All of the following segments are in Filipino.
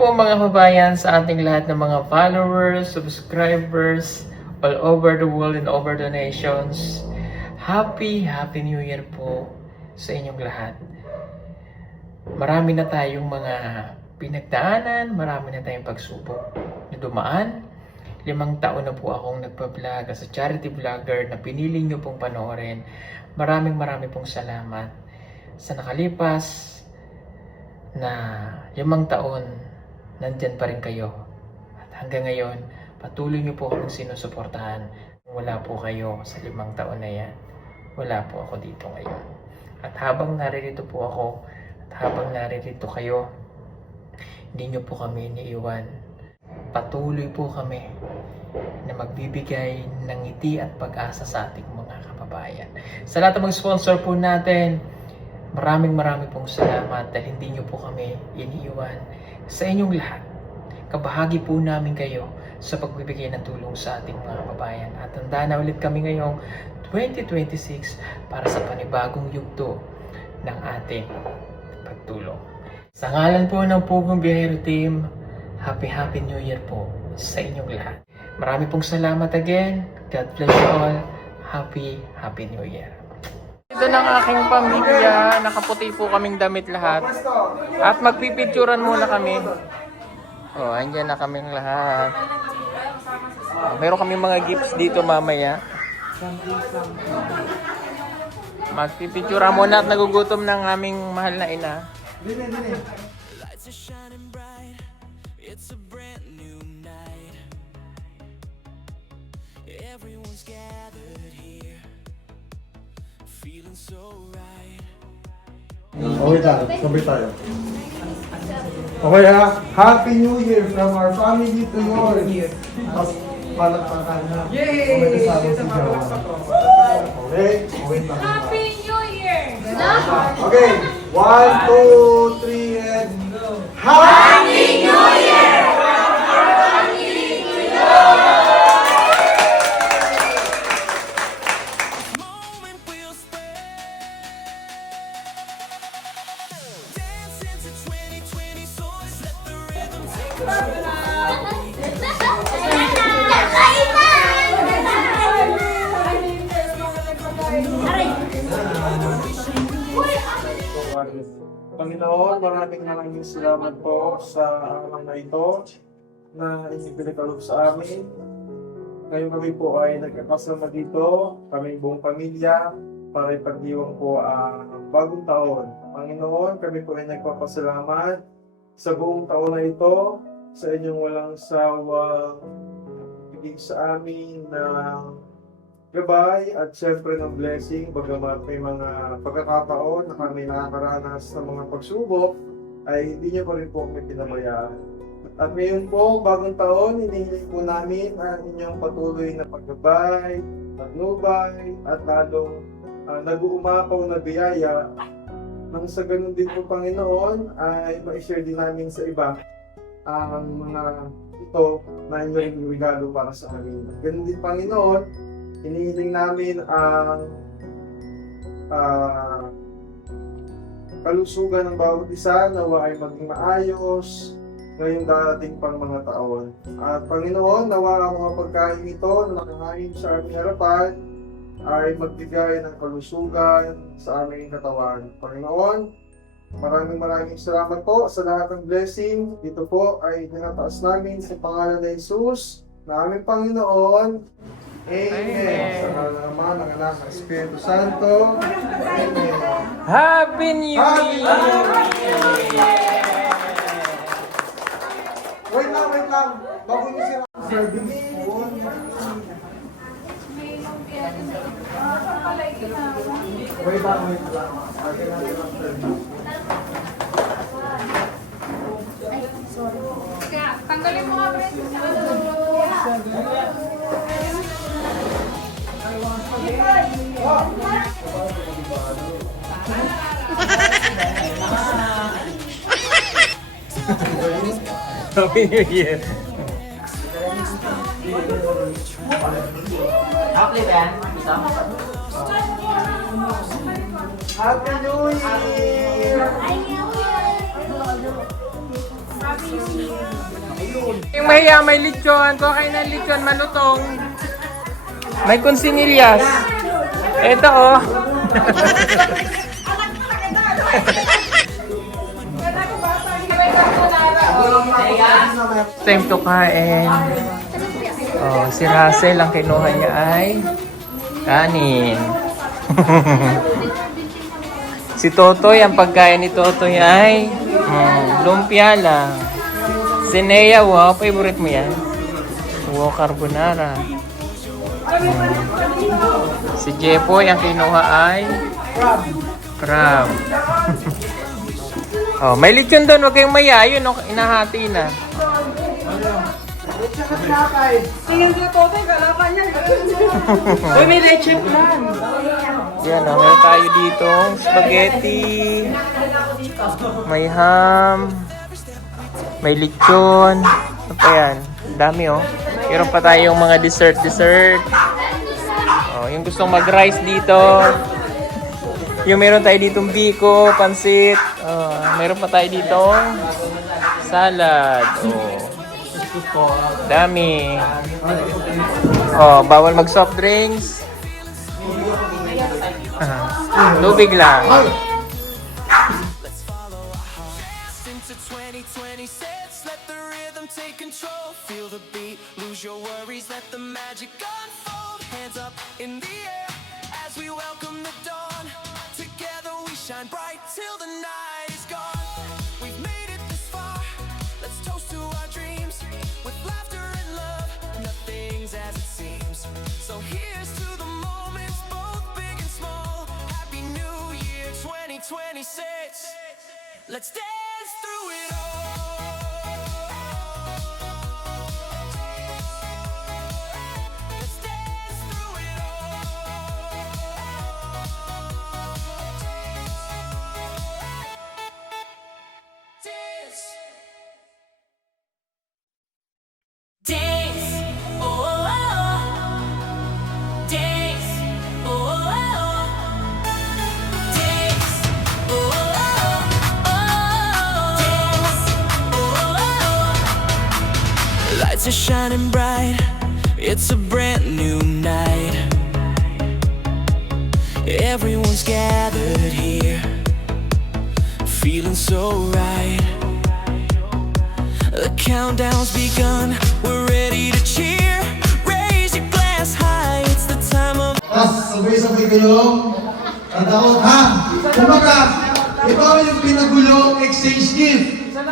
po mga kabayan sa ating lahat ng mga followers, subscribers, all over the world and over the nations. Happy New Year po sa inyong lahat. Marami na tayong mga pinagdaanan, marami na tayong pagsubok na dumaan. 5 taon na po akong nagpa-vlog as a charity vlogger na pinili nyo pong panoorin. Marami pong salamat sa nakalipas na 5 taon, nandyan pa rin kayo. At hanggang ngayon, patuloy nyo po akong sinusuportahan. Wala po kayo sa 5 taon na yan. Wala po ako dito ngayon. At habang naririto po ako, at habang naririto kayo, hindi nyo po kami iniiwan. Patuloy po kami na magbibigay ng ngiti at pag-asa sa ating mga kababayan. Sa lahat ng mga sponsor po natin, maraming pong salamat dahil hindi nyo po kami iniiwan. Sa inyong lahat, kabahagi po namin kayo sa pagbibigay ng tulong sa ating mga kababayan. At handa na ulit kami ngayong 2026 para sa panibagong yugto ng ating pagtulong. Sa ngalan po ng Pugong Biyahero Team, Happy New Year po sa inyong lahat. Marami pong salamat again. God bless you all. Happy New Year. Ito ng aking pamilya, nakaputi po kaming damit lahat. At magpipicturan muna kami. Oh, andyan na kaming lahat. Meron kaming mga gifts dito mamaya. Magpipicturan muna at nagugutom ng aming mahal na ina. Everyone's gathered here, feeling so right. Okay tayo, sabay tayo. Okay ha, Happy New Year from our family to yours. Tapos palakpakan na. Yay! Okay, wait lang. Happy New Year! Okay, 1, 2, 3, and Happy New Year! Moment will spread, dance into 2020, so let's let the rhythm take control. Panginoon, maraming salamat po sa araw na ito na inyong pinagkaloob sa amin. Ngayon kami po ay nagkakasama dito, kaming buong pamilya, para ipagdiwang po ang bagong taon. Panginoon, kami po ay nagpapasalamat sa buong taon na ito, sa inyong walang sawang bigay sa amin ng gabay at syempre ng blessing. Bagamat may mga pagkakataon na kami nakakaranas ng mga pagsubok, ay hindi niyo pa rin po kami pinabayaan. At ngayon po, bagong taon, hinihiling po namin ang inyong patuloy na paggabay, patnubay, at lalong nag-uumapaw na biyaya. Nang sa ganun din po, Panginoon, ay ma-share din namin sa iba ang mga ito na inyong regalo para sa amin. Ganun din, Panginoon, hinihiling namin ang kalusugan ng bawat isa, nawa ay maging maayos ngayong darating pang mga taon. At Panginoon, nawa ang mga pagkain ito na nakahain sa aming harapan ay magbigay ng kalusugan sa aming katawan. Panginoon, maraming salamat po sa lahat ng blessing. Dito po ay tinataas namin sa pangalan ni Jesus na aming Panginoon. Amen. Sa ngalan ng Ama, ng Anak, ng Espiritu Santo. Amen. Happy New Year! Wait lang. Bago niyo sila. Sir, bigay po. Wait lang. Akin natin ang service. Kaya, tanggalin mo nga, Brent. Happy New Year! Happy Ben, ito. Happy New Year! Yung mahiya, may lechon. Kuha kayo ng lechon, malutong. May konsinyas. Ito oh. Time to kain. Oh, si Russell ang kinuha niya ay kanin. Si Totoy, ang pagkain ni Totoy ay lumpia lang. Si Nea, wow, favorite mo yan? Wow, carbonara. Si Jepoy, ang kinuha ay crab. Oh, may lechon doon, huwag kayong maya. Yun, oh, inahati na. Tingin ko to, kalapan niya. Uy, may leche plan. Yan, oh, may tayo dito. Spaghetti. May ham. May lechon. Ano pa yan? Dami, oh. Meron pa tayong mga dessert. Oh, yung gustong mag-rice dito. Yung meron tayo ditong biko, pansit. Meron pa tayo ditong salad. Oh. Dami. Oh, bawal mag soft drinks. Tubig lang. Let's follow our hearts into 2026. Let the rhythm take control. Feel the beat, lose your worries. Let the magic unfold. Hands up in the air as we welcome the dawn. Together we shine bright till the night is gone. We've made it this far. Let's toast to our dreams with laughter and love. Nothing's as it seems. So here's to the moments, both big and small. Happy New Year 2026. Let's dance through it all. Let's dance through it all. Dance. Dance. Oh, oh, oh. Dance. Oh, oh, oh. Dance. Oh, oh, oh. Dance. Oh, oh, oh. Lights are shining bright. It's a brand new night. Everyone's gathered here, feeling so right. The countdown's begun. We're ready to cheer. Raise your glass high. It's the time of Sabay-sabay kayo. Tataon, ha? Kumbaga, ikaw yung pinagulong exchange gift. 16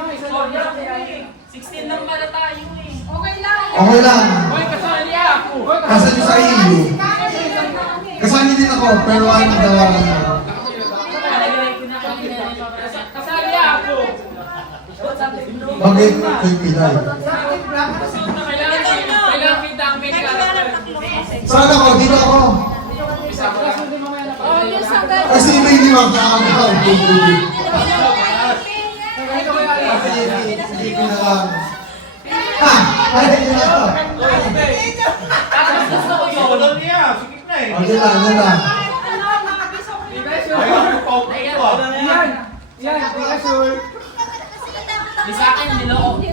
lang pala tayo eh. Okay lang. Okay lang. Uy, kasali ako. Kasali sa iyo. Kasali din ako, pero ano tawagan mo? Kasali ako. Bakit kay Pinay? Kailangan kita ang make-up. Saan ako? Dito ako. Kasi may hindi makakagawa. Hindi ko na lang. Ha? Ay, hindi na ako. Okay lang, yan lang. Sa akin, niloko.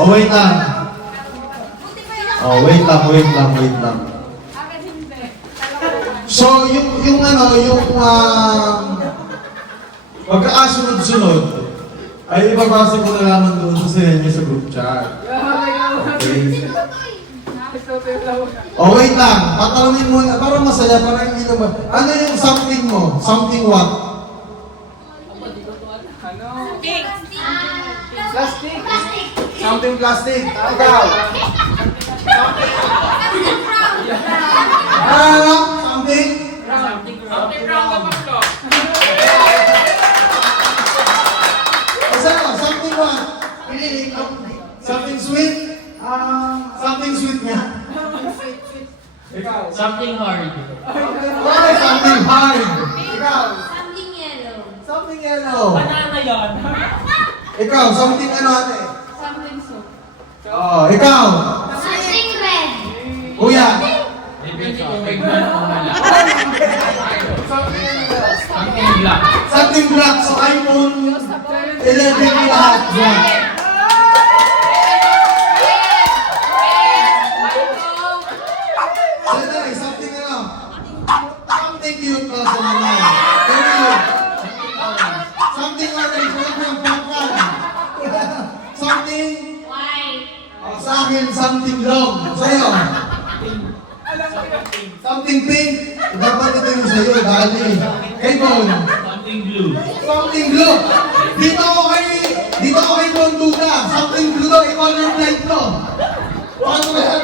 Okay lang. Oh, wait lang. Oh, wait lang. So, yung pagkakasunod-sunod, ay ibabasa ko na naman doon sa inyo sa group chat. Okay. Oh, wait lang. Patalungin muna. Para masaya, para hindi naman. Ano yung something mo? Something what? Plastic. Something plastic. Ikaw. Ano? Something? Something wrong ba pa? Ano? Something what? Something sweet? Something sweet nga. Ikaw. Something hard. Okay, something hard. Ikaw. Something yellow. Something yellow. Banana yun. Ikaw, something ano ate? Something soup. Oh, ikaw. Something red. Kuya. Depende kung may man o wala. Something ano? Something black. So iPhone 11 na lahat. Black. Sandali, something ano. Something cute na sa mga. Very cute. Something orange. Wala ko yung pangkat. Something. Sa akin, something long. Sa'yo. Something pink. Dapat ito yung sa'yo, dali. Kay Bon. Something blue. Something blue. Dito ako kay Bonduga. Something blue daw, i-color blind to. Paano ba yan?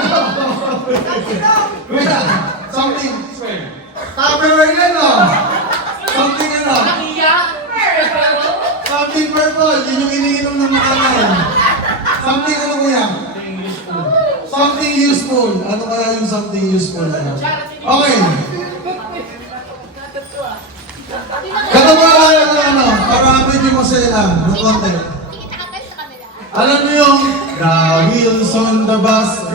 Wait lang. Something. Tupperware yan, no? Something ano? Something purple. Yun yung iniinom ng mga kanay. Something ano kuya? Something useful. Ano kaya yung something useful na yan? Okay. Ganun mo lang ano, para medyo masaya lang, ng konti. Alam mo yung The wheels on the bus.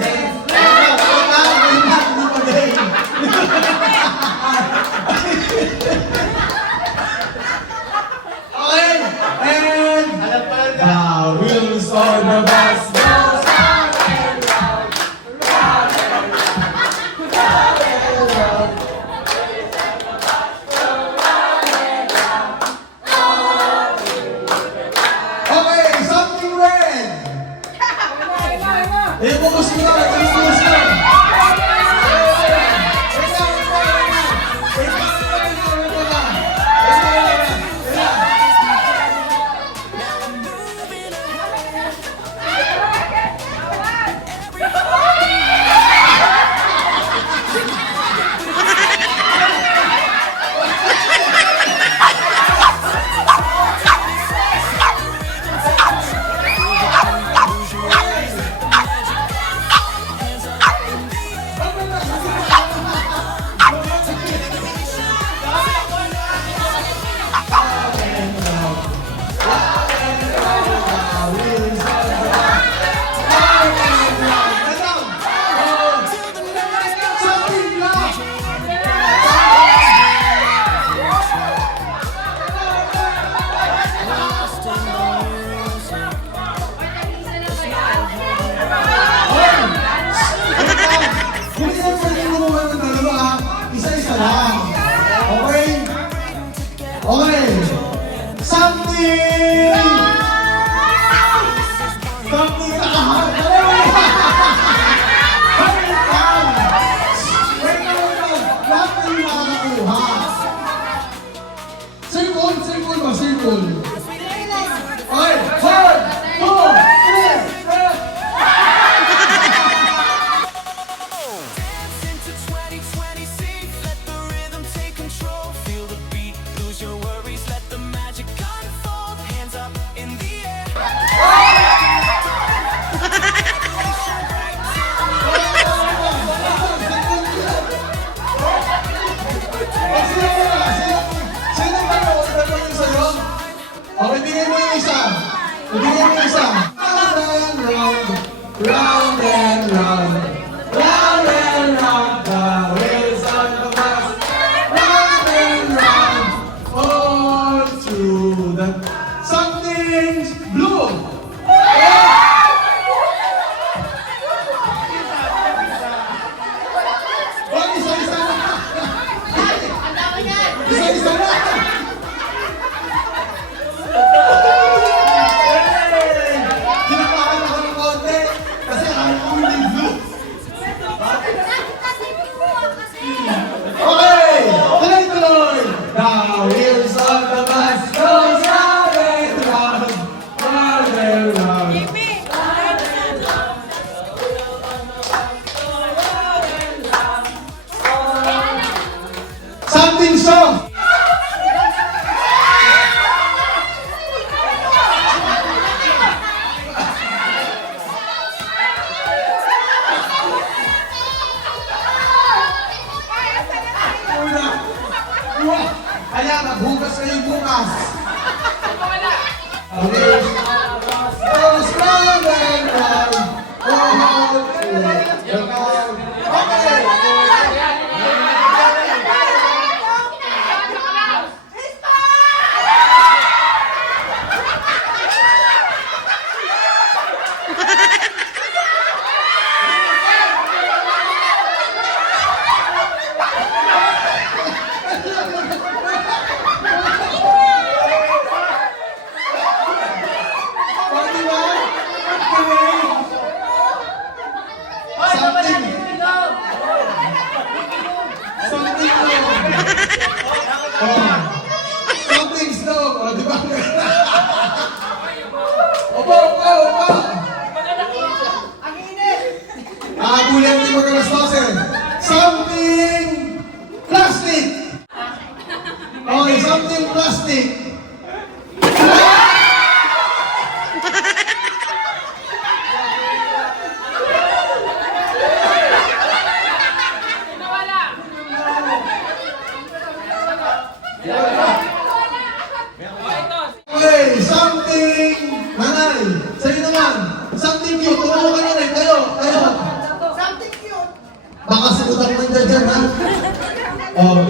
Okay, and the wheels on the bus goes round and round, round and round, round and round. Okay, something red. Ibukas mo na, ibukas na. Isa-isa lang. Okay? Okay. Something! Something! Lahat na yung makakakuha. Circle, circle ba? Circle. Okay. 1, 2, 3, Dance into 2020, see, let the rhythm take control. Feel the beat, lose your worries, let the magic unfold. Hands up in the air. Okay, bigay mo yung isa. Bigay mo yung isa. Round and round, round and round, round and round, the wheels on the bus. Round and round, all through the something's blue. Oh, isa-isa na. Isa-isa na. Kinakain ako ng konti kasi ayaw ko hindi blue. Okay! Tuloy-tuloy! The wheels on the bus goes round and round, round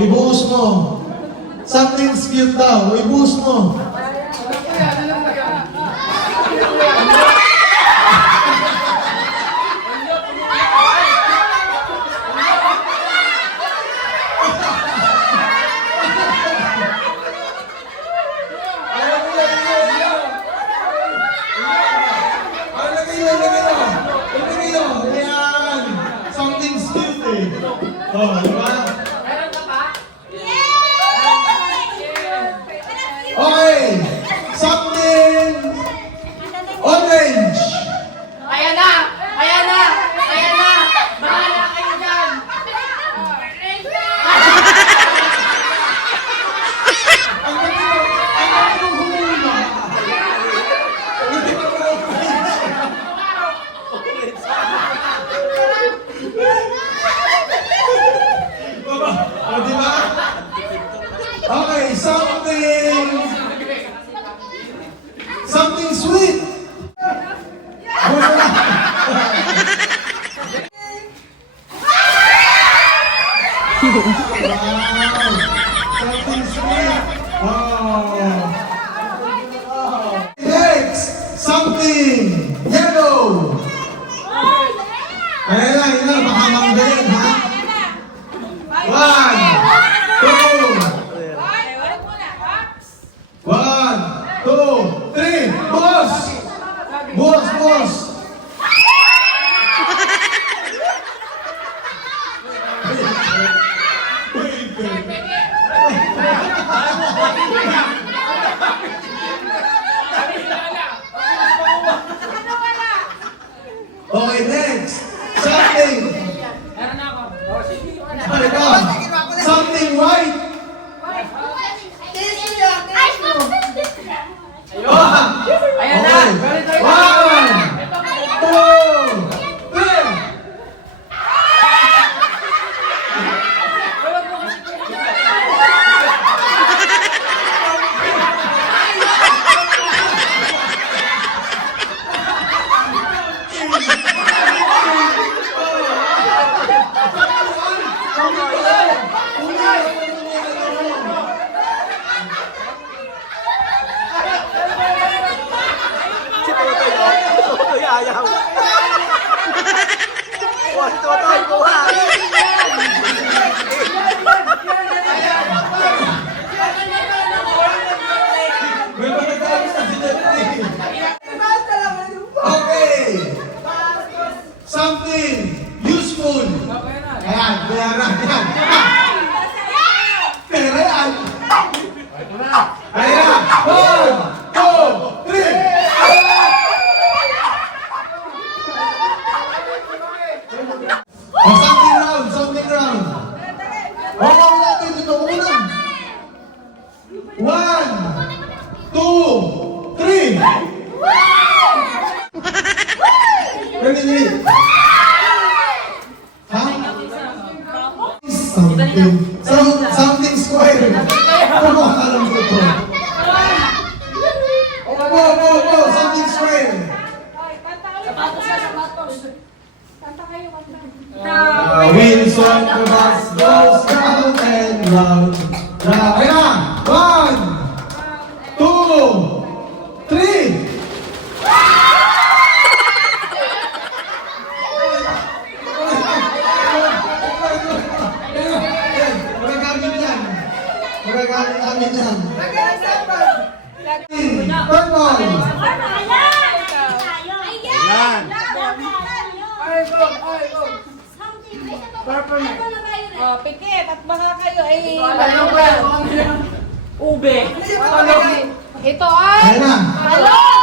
ibuhos mo. Something's cute daw, ibuhos mo. Ayan. Something's cute eh. Oh, di ba? Okay. Something orange. Ayan na! Ayan na! Ayan na! Bahala kayo dyan! O, di ba? Okay, something sweet. Something sweet. Next, something yellow. Ayan na, baka manggaling, ha? 1, 2, 3, boss! Boss, boss! Okay, next. Something. Ano ito? Something white. Ayan na! Okay. 1, 2, 3. Okay. Something useful. Ayan, pera yan. Pera yan. Ayan. 1, 2, 3. Oh, something round, something round. Oh, natin dito unang. 1, 2, 3. Dali. Ha? Something square. Ano alam ko to? Something square. The wheels on the bus goes round and round. Ayan! 1, 2, 3. Magagamit namin yan. Purple. Oh, pikit at baka kayo ay Ube! ito ay Ayan na. talong!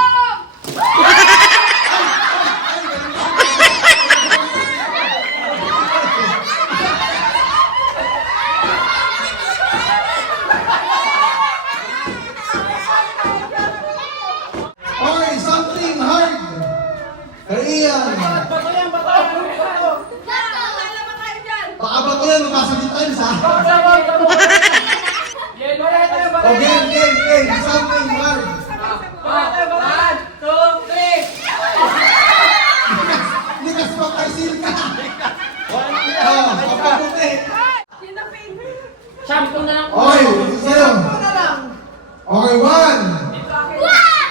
Okay, something hard. Kaiyan. Baka ba ito yan? Magkasakit tayo sa Okay, something hard. 1, 2, 3! Likas pa kay Silka. Oh, kapaputi.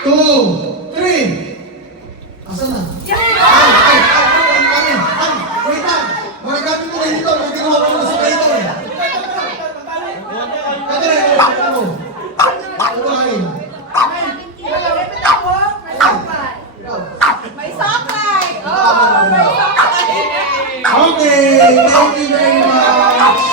2, 3. Asan na? Wait lang! Magagamit mo kayo dito. May ginawa ko na sa kayo ito. Ano mo? Ano ba kayo? May sakay! Oh, may sakay! Okay, thank you very much.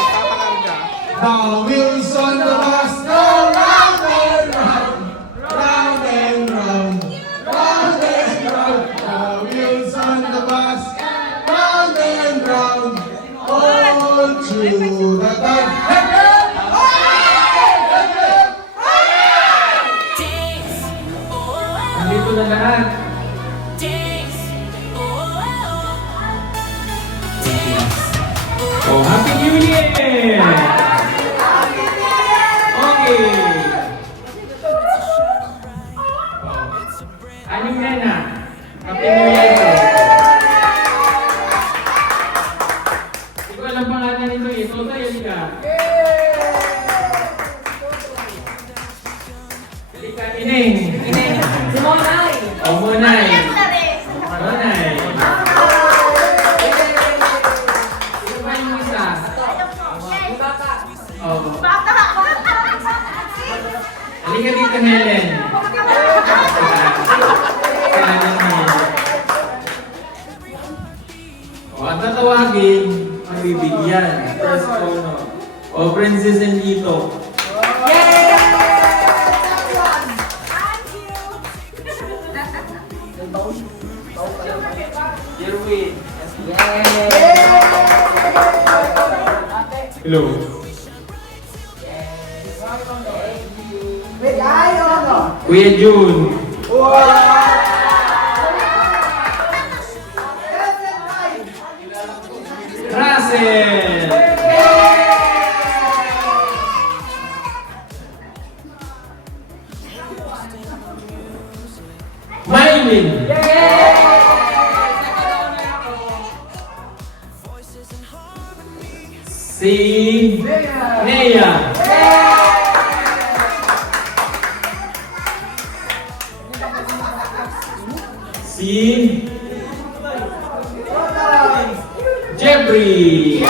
The wheels on the bus go round and round, round and round, round and round. The wheels on the bus, round and round, all through the time. Dance, oh, Nandito na lahat. dance, oh, dance. Oh, Happy New Year! Okay. Aling Nena, Happy New Year po. Hindi ko alam pangalan nito eh. Tota, yun ka. Halika, Ineng. Si Monay! Oh, Monay. Monay. Sino ba yung isa? Oh. Halika dito, Helen. O, at tatawagin, mabibigyan. First honor. O, Princess and Lito. Jerwin. Hello. Kuya Jun. Russell. Mylin. Si Nea. Si Jeffrey.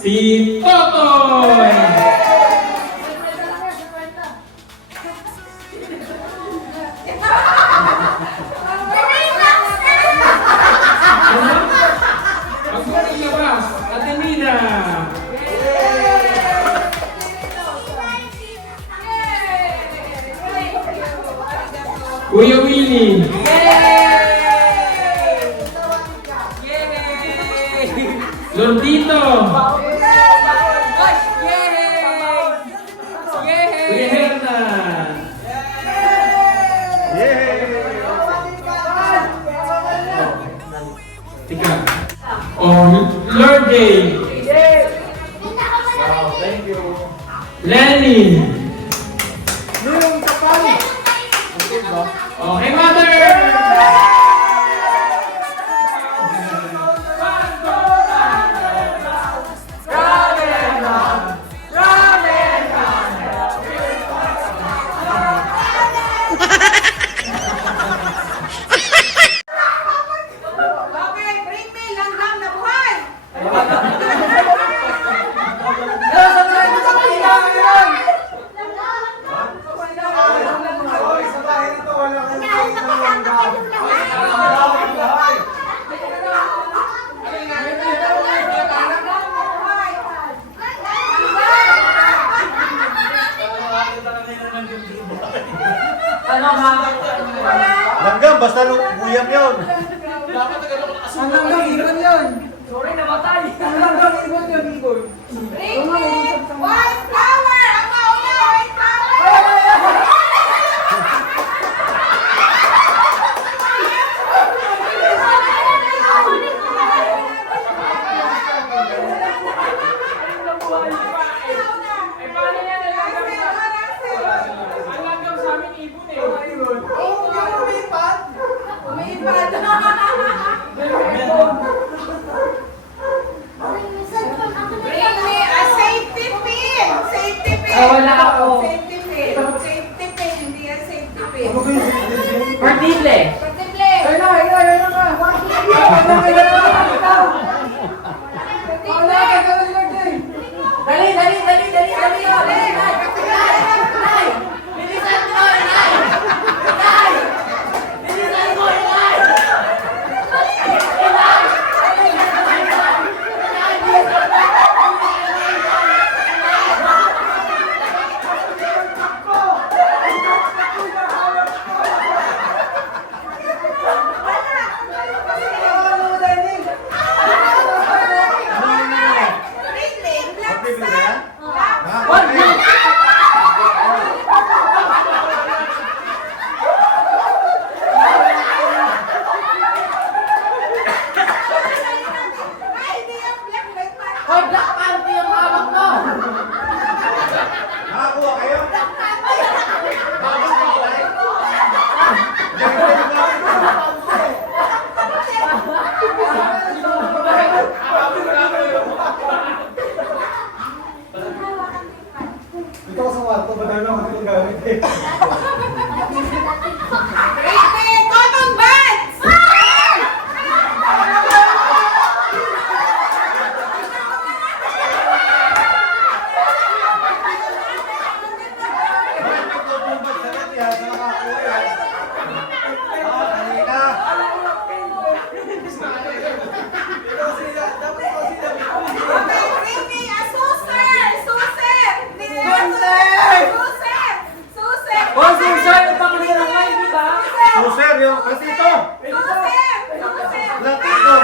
Si Totoy. Huwag mo rin labas. Ate Mina. Kuya Willie. Lordito. Kuya Hernan. Tika. Oh, Lord Day. Thank you. Lenny. Oh, hey mother. Okay, bring me langgam na buhay! Sa bahay nito, wala kayong Langgam, basta buyam yun. Bring me white flower! Ang mauna, white flower! Bring me a safety pin! Wala ako. Safety pin. Safety pin, hindi yan safety pin. Ano ba yung safety? Partible. Partible. Dali, dali, dali, dali, dali, dali. Nay! Bilisan mo, Nay! Nay! Bilisan mo, Nay! Partible ba yan? Ha? Hoy, black panther yung hawak mo! Nakakuha kayo? Ito ko sa kwarto, ba namin ako itong gamit eh. Cotton buds! Nagtutumbad sa kanya, sa nakakuha yan. Kanina. Okay, bring me a saucer! Saucer! Saucer! Saucer! Oh, sir, ito pa kanina ngayon, di ba? Lucer, yung platito. Saucer! Saucer! Platito.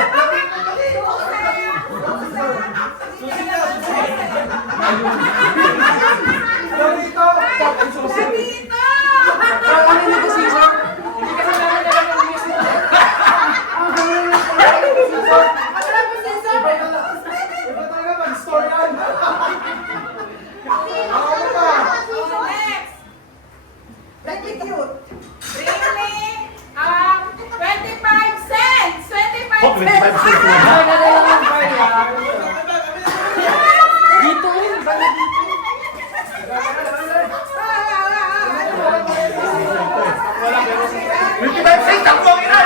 Dito! Tapos susi. Dito! Ano yung decision? Hindi kasi namin alam yung decision. Iba talaga mag-store yan. Ako pa. Next! Very cute. Bring me 25 cents! 25 Oh, 25 cents! cents na. Ay, nadala lang ba yan? Dito yun, baka dito. 55 cents, takbo ang ina!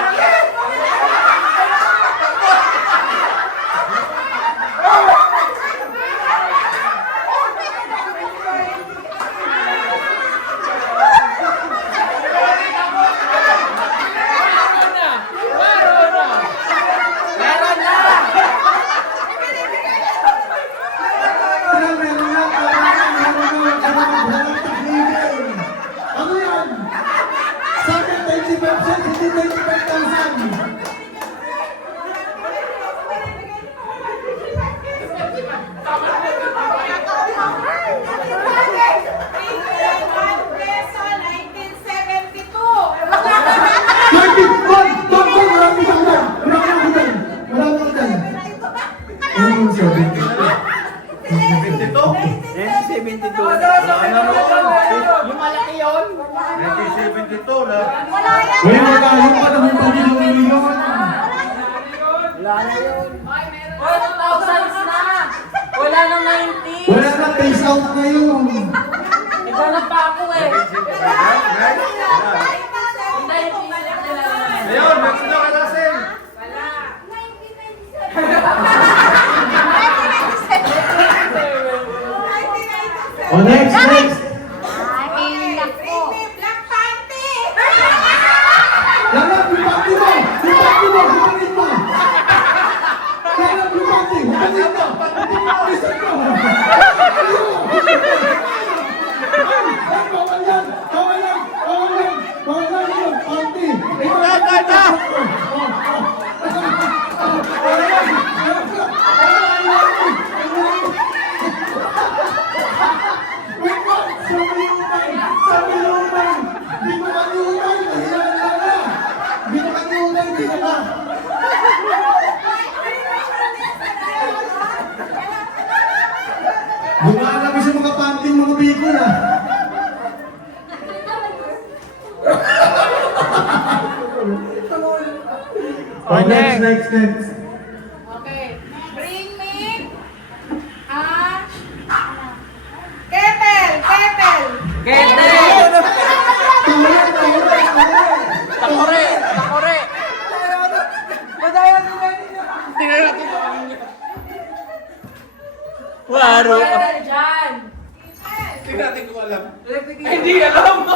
Ano yan? Sa akin, 25 cents, hindi 25,000. Peso, 1972. Marami ka dyan! Marami ka dyan! Ano sabi? 72? Yung malaki yun? 1972 na. Uy, magkano pa naman pag-milyon? Wala na yun. Hoy, 2,000s na! Wala nang 90! Wala na, face out na yun. Naghanap pa ako eh. Ayun, meron na kalasing. O, next, next. Bring me black panty. Lanap yung pati mo! Yung pati mo! Hupangin mo! Lanap yung pati! Hupangin mo! Listen mo! Ay, bawal yan! Bawal yan! Bawal yan! Bawal yan yung pati! Wait, what? Sabi lumang! Di mo kaniulay! Nahiyan lang na! Di mo kaniulay! Di na! Bumaan kami sa mga panting mga biko na! Oh, next. Okay. Bring me kettle. Laro. Dyan. Tingnan natin kung alam. Hindi alam.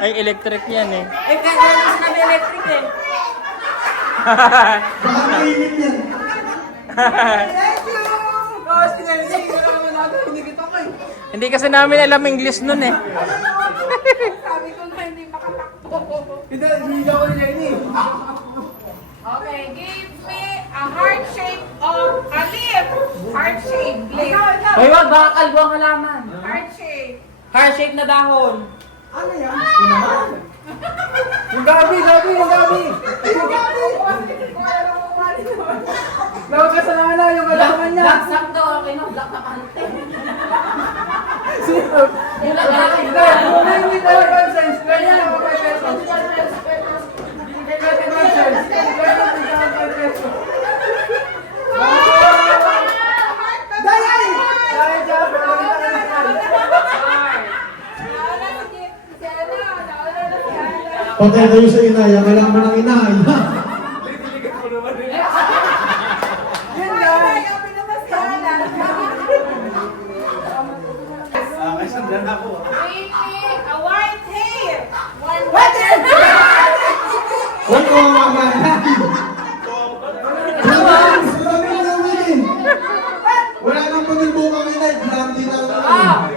Ay, electric yan eh. Eh, kaya sinabi electric eh. Baka mainit yan. Hindi kasi namin alam English nun eh. Sabi ko na hindi makatakbo. Okay, give me a heart shape of a lip. Heart shape, lip. Hoy, wag, baka kalbo ang halaman. Heart shape. Heart shape na dahon. Yung gabi! Lawag ka sa nana, yung alaman niya. Black sock daw, okay no? Black na pante. Sino? Yung black na pante. Hindi talaga nonsense. Kaya na ako 5 pesos. Hindi ka nonsense. Kaya na 5 pesos. Dayay! Dayay siya, pero wala ka na. Patay kayo sa inay, ang kailangan ng inay. May sandan ako. Give me a white hair. One Huwag ko ang mga. Wala nang panimbukang inay, blondie na lang.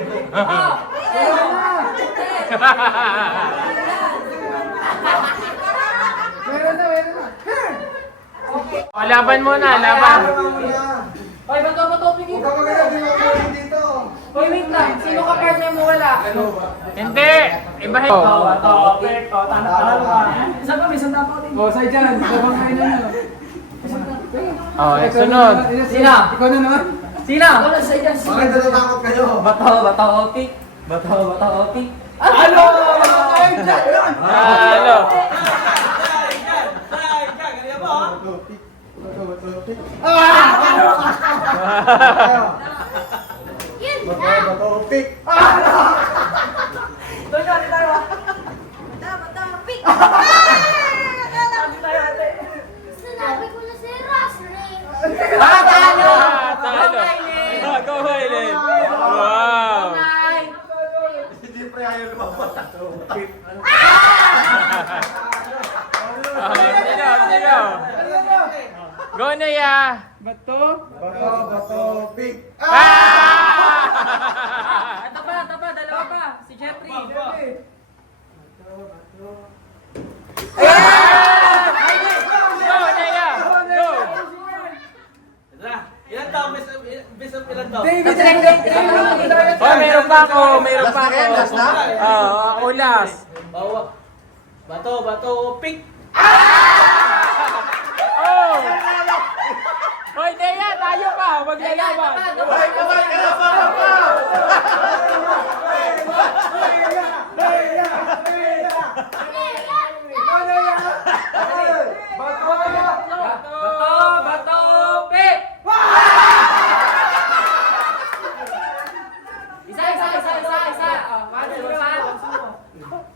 Meron na. O, laban muna, laban. Hoy, bato, pigil. Huwag ka maganda, di mag-uwi dito. Hoy, wait lang. Sino ka partner mo wala? Hindi. Ibahin. Isang kami, isang tapo din. O, sa'yo dyan. Sabang kayo na nyo. Oh, sunod. Sino? Ikaw na naman. Sino? Ako na sa dyan. Bakit natatakot kayo? Bato, opik. Bato, opik. Ano? Ayun dyan! Halo. Bato, pick! Sinabi ko na si Rosary. Talo. Go, Helen. Wow. Hindi pre ayaw lumabas. Sino? Go na ya. Bato, pick! Tapa, dalawa pa. Si Jeffrey. Go na ya. Go. Ilan daw? Best of ilan daw? Oh, meron pa ako. Ako last. Bato, pick! Oh! Hoy, Deya, tayo pa. Maglalaban. Bato, pik! Isa.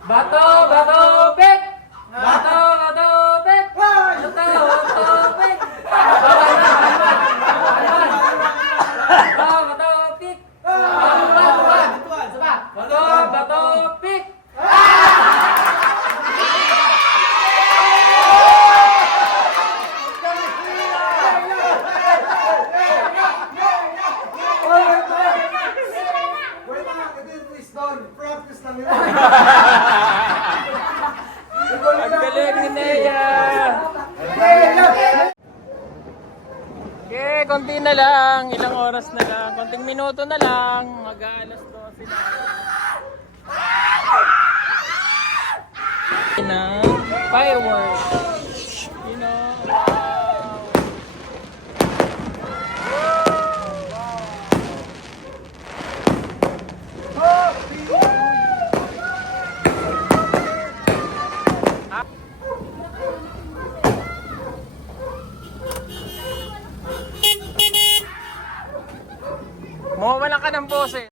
Bato, pik! Bato, pik! Pik! Bato, pik! Bato, pik! Practice lang yun. Ang galing ni Deya. Okay, konti na lang. Ilang oras na lang. Konting minuto na lang. Mag-aalas 12 na. Fireworks. You know, wow. Mawawalan ka ng boses.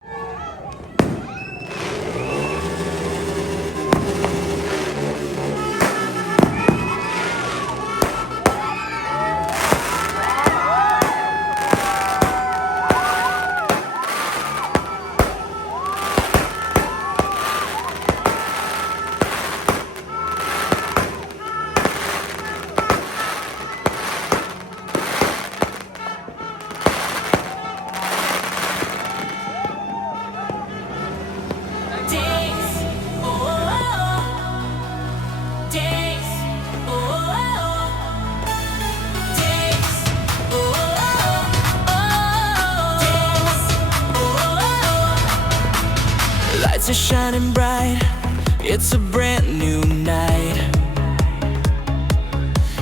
Lights are shining bright, it's a brand new night.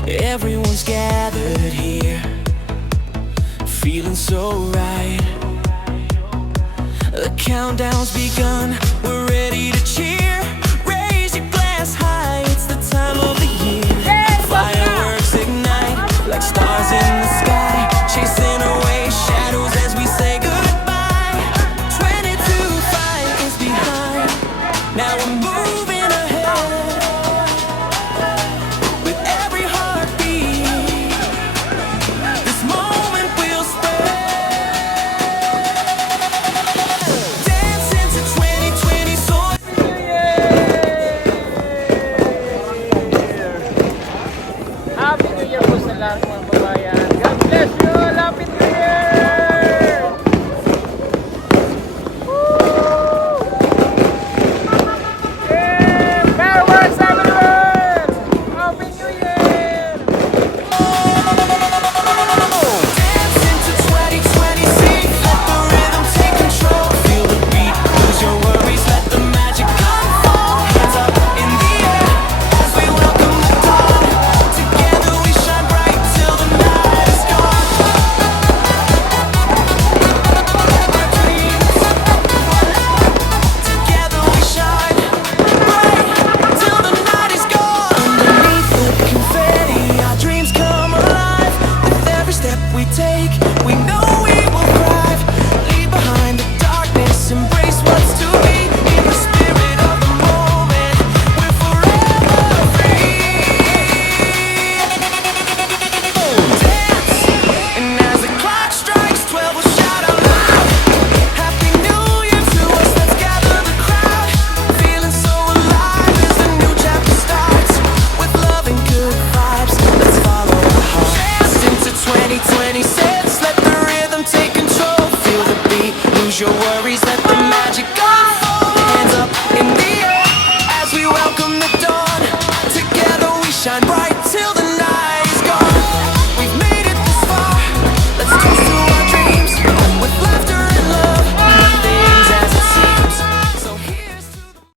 Everyone's gathered here, feeling so right. The countdown's begun, we're ready to cheer. Raise your glass high, it's the time of the year. Fireworks ignite like stars in the sky, chasing away shadows as we say goodbye. 22-5 is behind, now we're moving ahead. With every heartbeat, this moment will spread. Dance into 2020, so Happy New Year po sa lahat mga kabayan. God bless you all. Happy New Year! Woo! Yeah! Fireworks everywhere! Happy New Year! dance into 2020, see, let the rhythm take control. Feel the beat, lose your worries, let the magic unfold. Hands up in the air as we welcome the dawn. Together we shine bright till the night is gone. Our dreams, together we shine bright till the night is gone. Underneath the confetti, our dreams come alive. With every step we take, we know we will thrive. Leave behind the darkness, embrace what's to be. In the spirit of the moment, we're forever free. Dance, and as the clock strikes 12, we'll shout out loud. Happy New Year to us, let's gather the crowd. Feeling so alive as the new chapter starts. With love and good vibes, let's follow our heart. Dance into 2026, let the rhythm take control. Feel the beat, lose your worries, let the